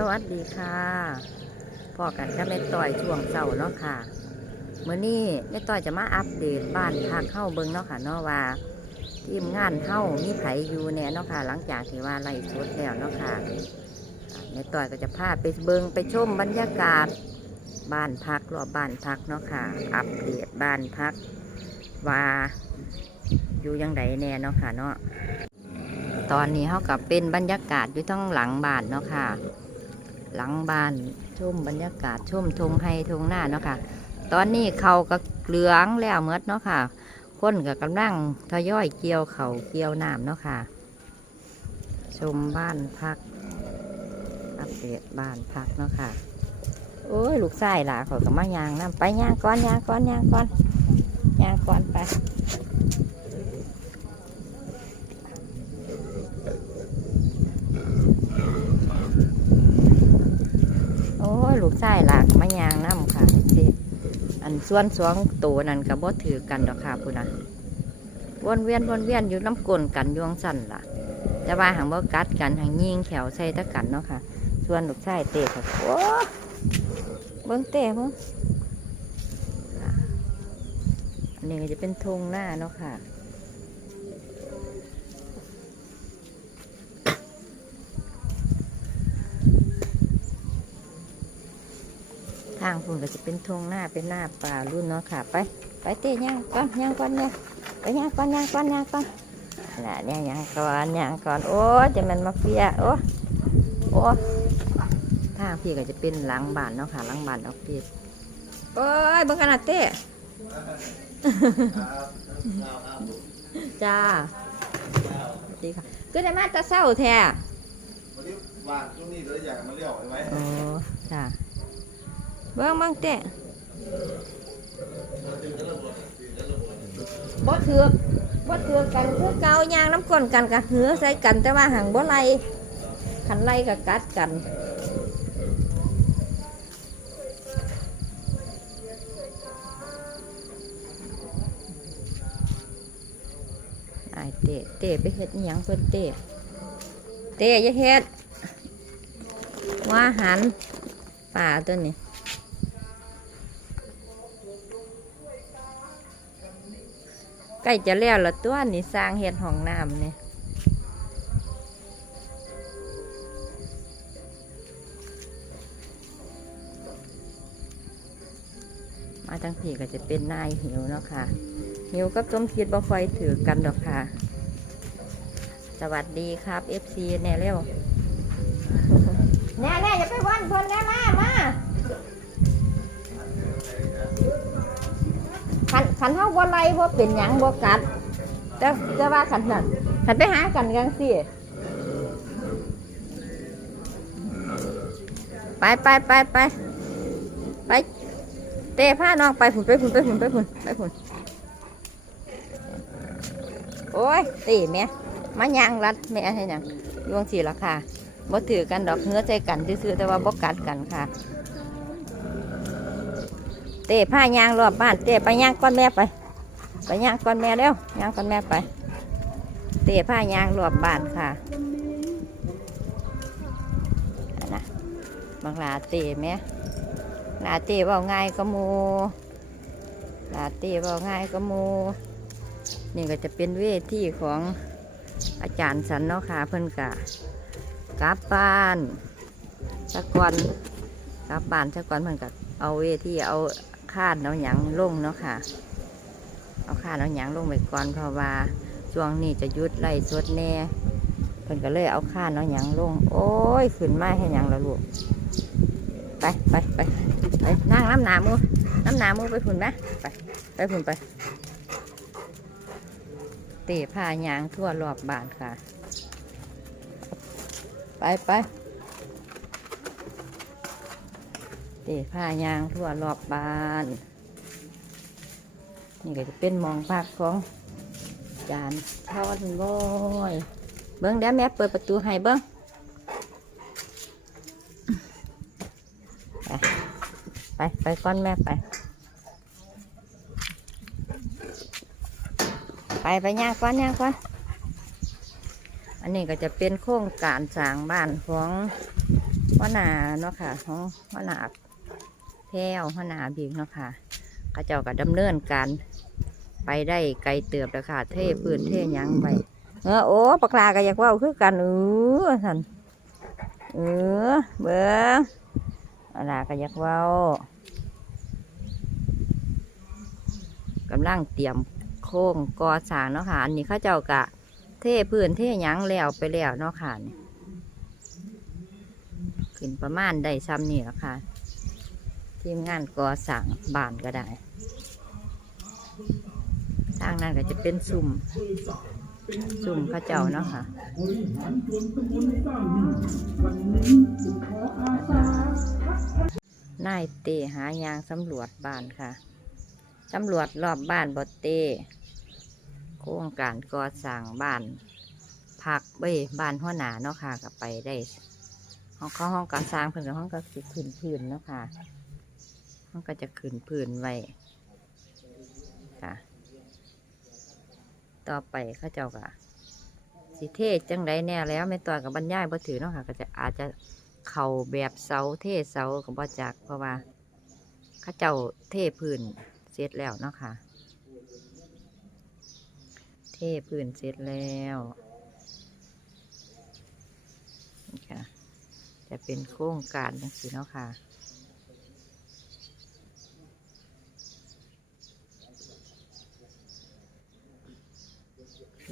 สวัสดีค่ะพ่อกันก็แม่ต่อยช่วงเสาร์เนาะค่ะเมื่อนี้แม่ต่อยจะมาอัปเดตบ้านพักเข้าเบิงเนาะค่ะเนาะว่าทีมงานเข้ามีไผอยู่แน่ยเนาะค่ะหลังจากที่ว่าไล่สดแล้วเนาะค่ะแม่ต่อยก็จะพาไปเบิงไปชมบรรยากาศบ้านพักรอบบ้านพักเนาะค่ะ อัปเดตบ้านพักว่าอยู่ยังไงแน่เนาะค่ะเนาะตอนนี้เขากับเป็นบรรยากาศอยู่ทั้งหลังบ้านเนาะค่ะ หลังบ้านชมบรรยากาศชมทงไฮทงหน้าเนาะค่ะ ตอนนี้เขาก็เหลืองแล้วเมดเนาะค่ะคนก็กำลังทยอยเกี่ยวเขาเกี่ยวน้ำเนาะค่ะ ชมบ้านพัก อัปเดตบ้านพักเนาะค่ะโอ้ยลูกไส้หล่ะเขาก็มายางน้ำไปยางก้อนยางก้อนยางก้อนยางก้อนไป โอ้ย ลูกไส้หลากมายางน้ำค่ะสิอันส่วนสวงตัวนั่นกับ่ถือกันดอกค่ะพูดนะวนเวียนวนเวียนอยู่น้ำกลนกันยวงสั่นล่ะแต่ว่าหางบ่กัดกันหางยิงแขวใส่ตะกันเนาะค่ะ ส่วนลูกไส้เตะค่ะโอ้เบิ้งเตะเบิ้งอันนี้จะเป็นธงหน้าเนาะค่ะางพุ่นก็จะเป็นทงหน้าเป็นหน้าป่ารุ่นเนาะค่ะ ไป ไปเตะย่างก่อนย่างก่อนเนี่ยไปย่างก่อนย่างก่อนย่างก่อนน่ะเนี่ยย่างก่อนย่างก่อนโอ้ยจะมันมาเฟียโอ้โอ้ทางพี่ก็จะเป็นหลังบ้านเนาะค่ะหลังบ้านออฟฟิศโอ้ยเบังกันนะเต้จ้าสวัสดีค่ะก็ได้มาแตะเศร้าแท้วันนี้วางช่วงนี้เลยอยากมาเลี้ยวไว้ไหมโอ้จ้า เบิ้งเบิ้งเต้บ่เถือกบ่เถือกกันคือเกายางน้ำก้นกันกับเหือใส่กันแต่ว่าหังบ่ไล่ขันไล่กับกัดกันไอเตะเตะไปเฮ็ดอิหยังเพิ่นเตะเตะอย่าเฮ็ดว่าหันป่าตัวนี้ ล้จะแล้วละตัวนี่สร้างเห็ดห้องน้ำเนี่ยมาทั้งพี่ก็จะเป็นนายหิวเนาะค่ะ หิวกับต้มคิดบ่ค่อยถือกันดอกค่ะ สวัสดีครับ FC แน่เร็ว แน่แน่อย่าไปวันเพิ่นแน่มามา ขันเท่าบ่ไรบ่เป็นหยังบ่กัดแต่แต่ว่าขันนั่นขันไปหากันกันสิไปไปไปไปไปเตะผ้าน้องไปผุนไปผุนไปผุนไปผุนไปผุนโอ้ยตีแม่มายางรัดแม่ให้ยังยวงสีราคาบ่ถือกันดอกเนื้อใจกันซื่อแต่ว่าบ่กัดกันค่ะ เตะผ้ายางรอบบ้านเตะไปยางก้อนแม่ไป ไปยางก้อนแม่เร็วยางก้อนแม่ไป เตะผ้ายางรอบบ้านค่ะนะบางลาเตะแม่ลาเตะเว่าง่ายก็มูลาเตะเว่าง่ายก็มูนี่ก็จะเป็นเวทีของอาจารย์สันเนาะค่ะเพิ่นกะกลับบ้านสะก่อนกลับบ้านสะก่อนเพิ่นก็เอาเวทีเอา คาดเอาหยังลงเนาะค่ะ เอาคาดเอาหยังลงไปก่อนเพราะว่าช่วงนี้จะยุดไล่สดแน่เพิ่นก็เลยเอาคาดเอาหยังลง โอ้ยขึ้นมาให้หยังละลูกไปไปไปไปนั่งน้ำหนามือน้ำหนามือไปพุ่นไหมไปไปพุ่นไปเตะผ้ายางทั่วรอบบานค่ะ ไปไป เตะผ้ายางทั่วรอบบ้าน นี่ก็จะเป็นมองพักของจานทอนบอยเบิ้งเดี๋ยวแม่เปิดประตูให้เบิ้งไป ไปก้อนแม่ไป ไปไปย่างก้อนย่างก้อน อันนี้ก็จะเป็นโครงการสร้างบ้านของหัวนาเนาะค่ะของหัวนา แพ้วหนาบิ๊กเนาะค่ะเขาเจ้าก็ดำเนินการไปได้ไกลเติบแล้วค่ะ เทพื้นเทหยังไป เออโอ้ปากลาก็อยากว่าคือกันเออท่านเออเบิ้งปากลาก็อยากว่ากำลังเตรียมโค้งกอสางเนาะค่ะ อันนี้เขาเจ้ากะเทพื้นเทหยังแล้วไปแล้วเนาะค่ะนี่ขึ้นประมาณได้ซ้ำนี่แหละค่ะ ทีมงานก่อสร้างบ้านก็ได้ ทางนั้นก็จะเป็นซุ่มซุ่มพระเจ้าเนาะค่ะนายเตหายางสำรวจบ้านค่ะสำรวจรอบบ้านบอเต โครงการก่อสร้างบ้านพักเบ้ยบ้านหัวหนาเนาะค่ะก็ไปได้ห้องเขาห้องก่อสร้างเพิ่นกับห้องก็สิขึ้นพื้นเนาะค่ะ ห้องก็จะขึ้นพื้นไว้ค่ะ ต่อไปเขาเจ้าก็สิเทศจังไดแน่แล้วไม่ต่อกับบรรยายบ่ถือเนาะค่ะ ก็จะอาจจะเข่าแบบเสาเทเสากับบ่จักเพราะว่าเขาเจ้าเทพื้นเสร็จแล้วเนาะค่ะ เทพื้นเสร็จแล้วค่ะจะเป็นโครงการจังสีเนาะค่ะ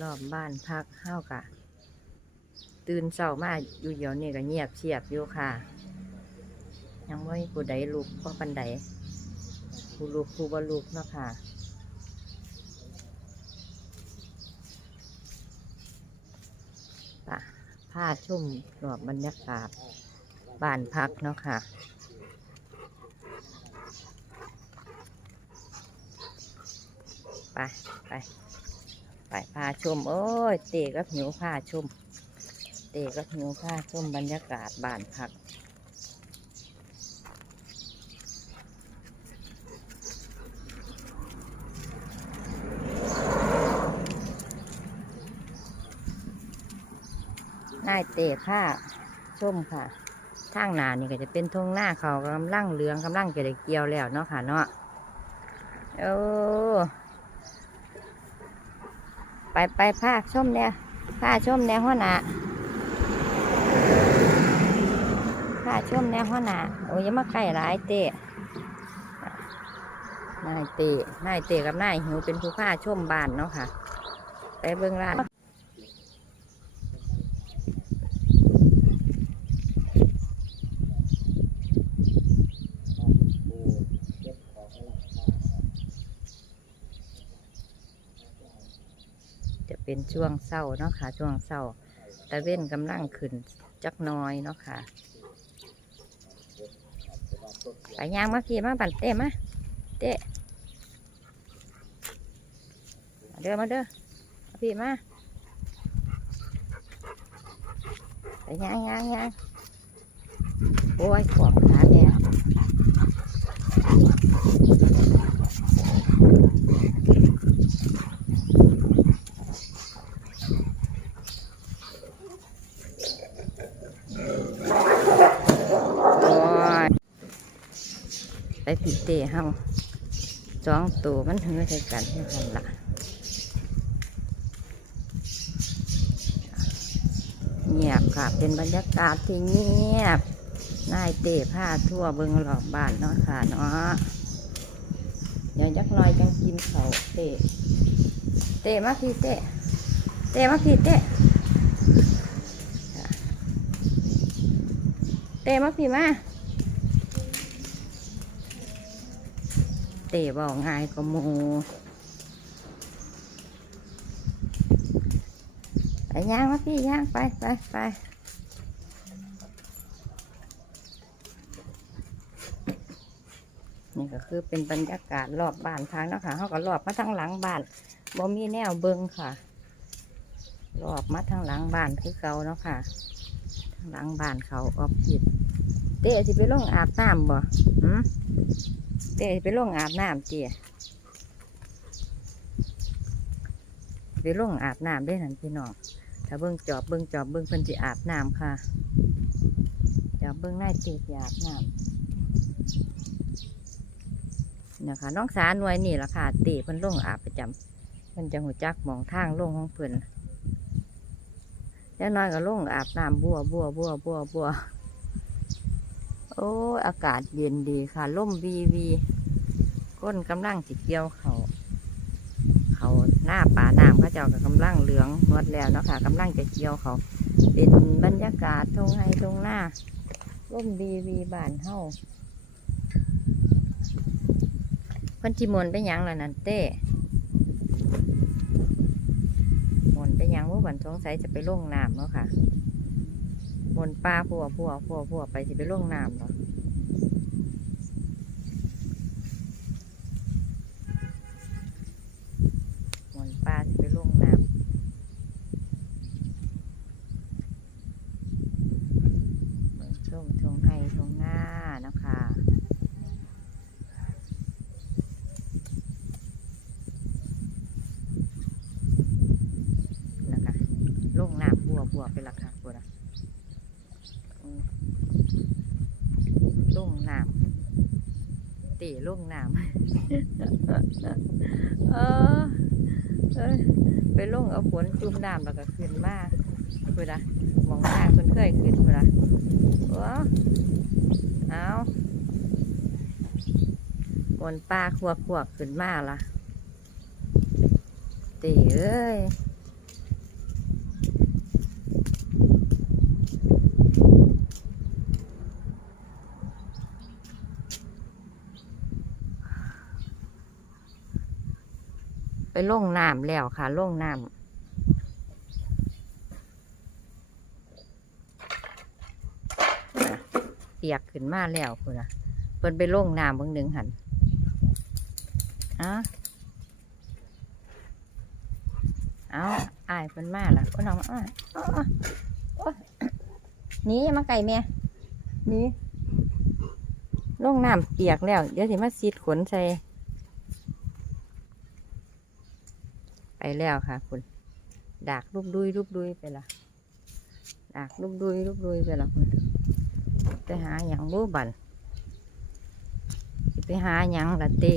รอบบ้านพักเข้ากะตื่นเช้ามาอยู่เดี๋ยวนี้ก็เงียบเชียบอยู่ค่ะ ยังไม่ผู้ใดลุกเพราะปันใดผู้ลุกผู้บ่ลุกเนาะค่ะป่ะผ้าชุ่มรอบบรรยากาศบ้านพักเนาะค่ะไป ไป ไปผ้าชม โอ้ย เตะก็หิวผ้าชม เตะก็หิวผ้าชมบรรยากาศบ้านพักนายเตะผ้าชมค่ะทางหนานี่ก็จะเป็นทงหน้าเขากำลังเหลืองกำลังจะได้เกี่ยวแล้วเนาะค่ะเนาะโอ้ ไปไปผ้าชมเนี่ยผ้าชมเนี่ยหัวหน้าผ้าชมเนี่ยหัวหน้าโอ้ยมาไกล้หลายเตะนายเตะนายเตะกับนายหิวเป็นผู้ผ้าชมบานเนาะค่ะ ไปเบื้องล่าง เป็นช่วงเศร้าเนาะค่ะช่วงเศร้าตะเว้นกำลังขึ้นจักน้อยเนาะค่ะไปยางมาพี่มาบันเต้มาเต้เด้อมาเด้อพี่มาไปยางยางยางโอ้ยขวางขาเนี่ยโอ้ยไปผิเตะเฮาสองตัวมันถึงไม่ใช่กันที่กันละเงียบค่ะเป็นบรรยากาศที่เงียบนายเตะผ้าทั่วเบิงรอบบ้านเนาะค่ะเนาะเดี๋ยวจักหน่อยจังกินเขาเตะเตะมาพี่เตะเตะมาพี่เตะเตะมาพี่มา ตบอกง่ายก็โมไปย่างมาพี่ย่างไปไปไปนี่ก็คือเป็นบรรยากาศรอบบ้านทางนะคะเขาก็รอบมาทางหลังบ้านบ่มีแนวเบิงค่ะ รอบมาทางหลังบ้านคือเก่าเนาะค่ะทางหลังบ้านเขาออฟฟิศเต้สิไปลงอาบน้ำบ่หืม เต้สิไปลงอาบน้ำเจียไปลงอาบน้ำได้นั่นพี่น้องถ้าเบิ่งจอบเบิ่งจอบเบิ่งเพิ่นสิอาบน้ำค่ะจะจะเบิ้งหน้าเจ็ดอากน้ำนะคะน้องสาหน่วยนี่ละค่ะตีเพิ่นลงอาบประจำเพิ่นจะหูจักมองทางลงของเพิ่นแล้วน้อยก็ลงอาบน้ำบัวบัวบัวบัวบัว โอ้อากาศเย็นดีค่ะล่มวีวีก้นกำลังจิเกี่ยวเขาเขาหน้าป่าน้ำเขาเจ้ากับกำลังเหลืองนวดแล้วเนาะค่ะกำลังจะเกี่ยวเขา เป็นบรรยากาศทงไฮทงหน้าร่มวีวีบานเฮาพันจิมนไปยังล่ะนั่นเต้มนไปยังว่าบันสงสัยจะไปล่งน้ำเนาะค่ะ มนป้าพัวพัวพัวพัวไปจะไปล่วงน้ำเนาะมนป้าจะไปล่วงน้ำเบิ่งส้มทงไห้ทงหน้าเนะคะแล้วก็ลงน้ำบัวบัวไปละค่ะบัวนะอืมลงน้ ตีลงน้ำเออเอ้ยไปลงเอาฝนจุ่มน้ำแล้วก็ขึ้นมาเวลามองหน้าคนเคยขึ้นเวลาว้าเอาบนป้าขวบขวบขึ้นมาละตีเอ้ย ไปล่งน้ำแล้วค่ะล่งน้ำเปียกขึ้นมาแล้วคุณนะเพิ่นไปล่งน้ำเบิ่งหนึ่งหันอะเอาอายเพิ่นมาละเพิ่นเอามาอ้อาเอาโอ๊ยหนีอย่มาไก่แม่หนีล่งน้ำเปียกแล้ว เดี๋ยวสิมาซีดขนใส่ไป แล้วค่ะคุณดากลูบดุยลูบดุยไปละดากลูบดุยลูบดุยไปละคุณไปหาหยังบูบันไปหาหยังละเต้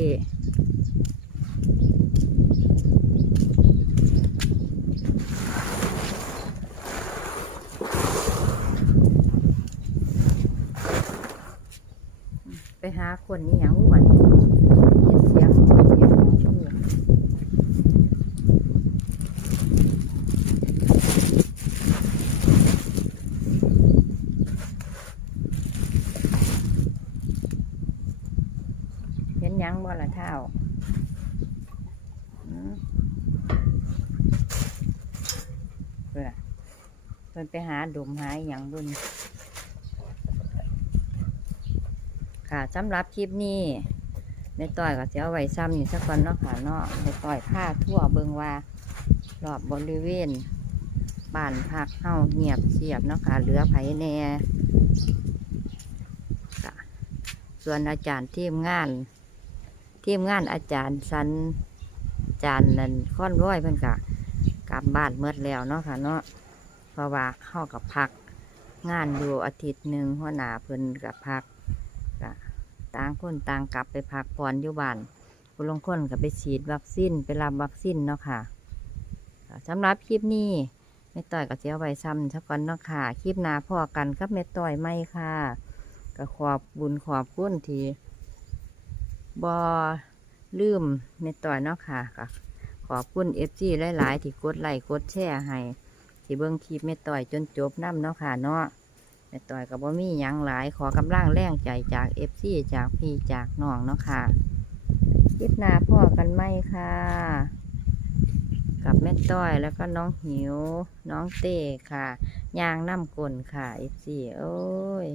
ไปหาคนนี่หยังบูบันยินเสียงเสียงหยังอยู่เห็นหยังบ่ละเท่าอืมเพื่อ เพิ่นไปหาดมหาอย่างบุญค่ะสำหรับคลิปนี้ในต่อยก็จะเอาไว้ซ้ำนี่สักก่อนเนาะค่ะเนาะในต่อยผ้าทั่วเบิงว่ารอบบริเวณบ้านพักเฮาเงียบเสียบเนาะค่ะเหลือไผแน่ค่ะส่วนอาจารย์ทีมงาน ทีมงานอาจารย์สันอาจารย์นั่นค่อนร้อยเพิ่นกะกลับบ้านเมื่อแล้วเนาะค่ะเนาะ เพราะว่าเข้ากับพัก งานอยู่อาทิตย์หนึ่งหัวหน้าเพิ่นกับพักกะต่างคนต่างกลับไปพักผ่อนอยู่บ้านผู้ลงคนก็ไปฉีดวัคซีนไปรับวัคซีนเนาะค่ะสำหรับคลิปนี้แม่ต้อยก็จะเอาไว้ซ้ำสักก่อนเนาะค่ะ คลิปหน้าพอกันกับแม่ต้อยไหมค่ะก็ขอบบุญขอบคุณที่บอลืมในต่อยเนาะค่ะก็ขอบคุณเอฟซีหลาย ๆ ที่กดไลค์กดแชร์ให้ ที่เบิ่งคลิปแม่ต่อยจนจบน้ำเนาะค่ะเนาะแม่ต่อยกับบ่มีหยังหลายขอกำลังแรงใจจากเอฟซีจากพี่จากน้องเนาะค่ะคลิปหน้าพ่อกันไหมค่ะ กับแม่ต้อยแล้วก็น้องหิว น้องเต้ค่ะยางน้ำกลนค่ะเอฟซีโอ้ย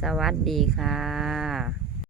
สวัสดีค่ะ